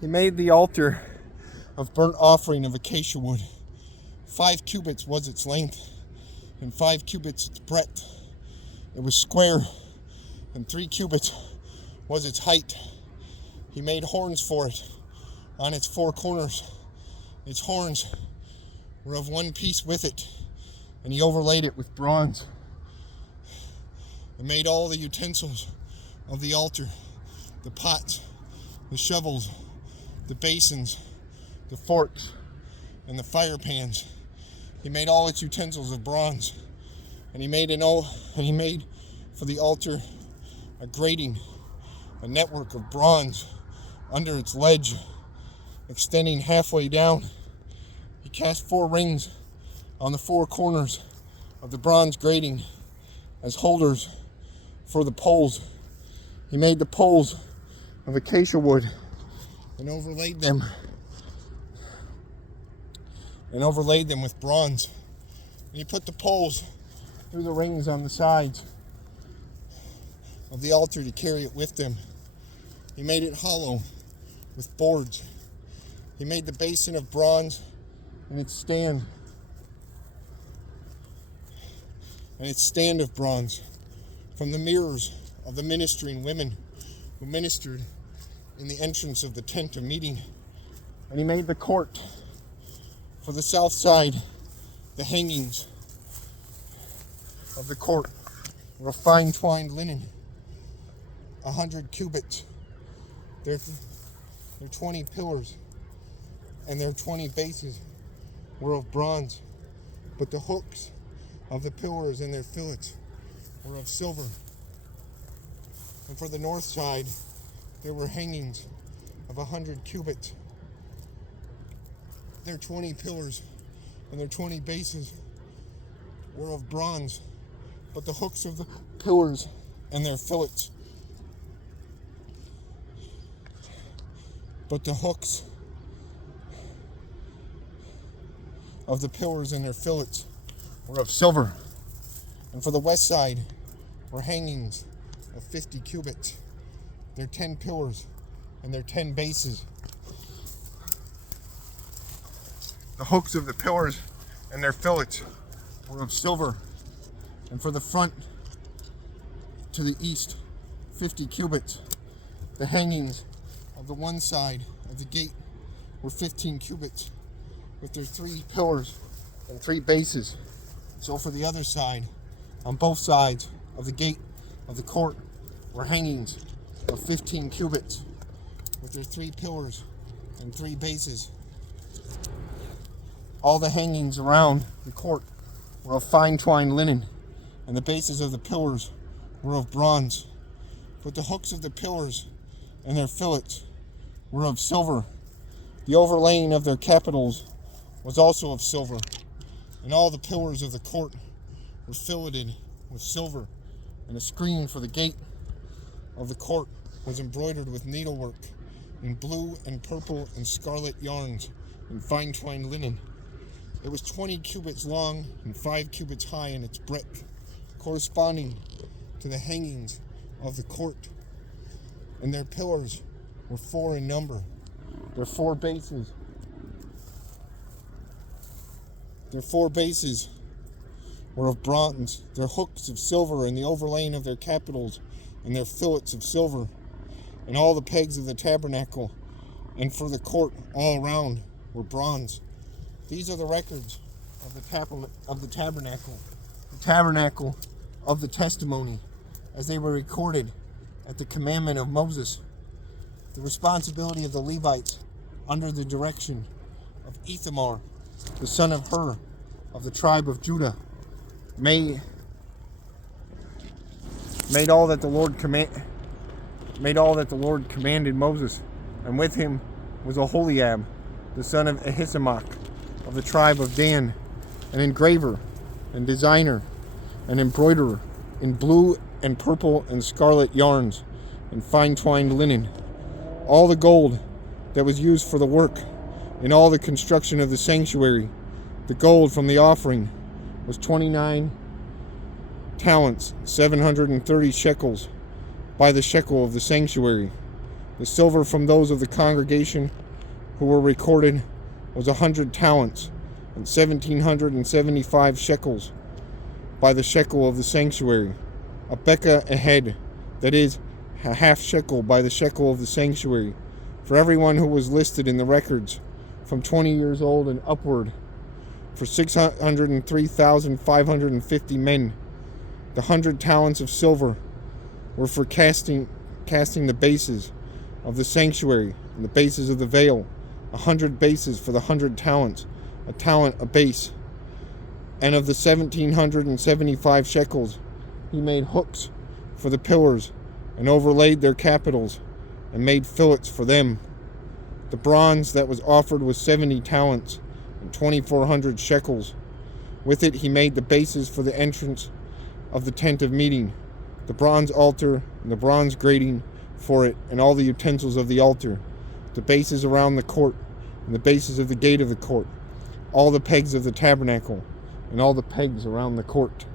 He made the altar of burnt offering of acacia wood. 5 cubits was its length, and 5 cubits its breadth. It was square, and 3 cubits was its height. He made horns for it on its 4 corners. Its horns were of one piece with it, and he overlaid it with bronze. And made all the utensils of the altar, the pots, the shovels, the basins, the forks, and the fire pans. He made all its utensils of bronze, and he made for the altar a grating, a network of bronze under its ledge, extending halfway down. He cast 4 rings on the 4 corners of the bronze grating as holders for the poles. He made the poles of acacia wood and overlaid them with bronze. And he put the poles through the rings on the sides of the altar to carry it with them. He made it hollow with boards. He made the basin of bronze and its stand of bronze from the mirrors of the ministering women who ministered in the entrance of the tent of meeting. And he made the court for the south side. The hangings of the court were of fine twined linen, 100 cubits. Their 20 pillars and their 20 bases were of bronze, but the hooks of the pillars and their fillets were of silver. And for the north side, there were hangings of 100 cubits. Their 20 pillars and their 20 bases were of bronze, but the hooks of the pillars and their fillets were of silver. And for the west side were hangings of 50 cubits, their 10 pillars and their 10 bases. The hooks of the pillars and their fillets were of silver. And for the front to the east, 50 cubits. The hangings of the one side of the gate were 15 cubits, with their 3 pillars and 3 bases. So for the other side, on both sides of the gate of the court, were hangings of 15 cubits, with their 3 pillars and 3 bases. All the hangings around the court were of fine twined linen, and the bases of the pillars were of bronze. But the hooks of the pillars and their fillets were of silver. The overlaying of their capitals was also of silver, and all the pillars of the court were filleted with silver, and a screen for the gate of the court was embroidered with needlework in blue and purple and scarlet yarns and fine twined linen. It was 20 cubits long and 5 cubits high in its breadth, corresponding to the hangings of the court. And their pillars were 4 in number. Their 4 bases were of bronze, their hooks of silver, and the overlaying of their capitals and their fillets of silver. And all the pegs of the tabernacle and for the court all around were bronze. These are the records of the tabernacle of the testimony, as they were recorded at the commandment of Moses. The responsibility of the Levites, under the direction of Ithamar, the son of Hur, of the tribe of Judah, made all that the Lord commanded Moses, and with him was Aholiab, the son of Ahisamach, of the tribe of Dan, an engraver and designer, an embroiderer in blue and purple and scarlet yarns and fine twined linen. All the gold that was used for the work in all the construction of the sanctuary, the gold from the offering, was 29 talents, 730 shekels, by the shekel of the sanctuary. The silver from those of the congregation who were recorded was 100 talents and 1,775 shekels by the shekel of the sanctuary. A beka a head, that is, a half shekel by the shekel of the sanctuary, for everyone who was listed in the records, from 20 years old and upward, for 603,550 men. The 100 talents of silver were for casting the bases of the sanctuary and the bases of the veil, 100 bases for the 100 talents, a talent a base. And of the 1,775 shekels, he made hooks for the pillars, and overlaid their capitals, and made fillets for them. The bronze that was offered was 70 talents, and 2,400 shekels. With it he made the bases for the entrance of the tent of meeting, the bronze altar, and the bronze grating for it, and all the utensils of the altar, the bases around the court, and the bases of the gate of the court, all the pegs of the tabernacle, and all the pegs around the court.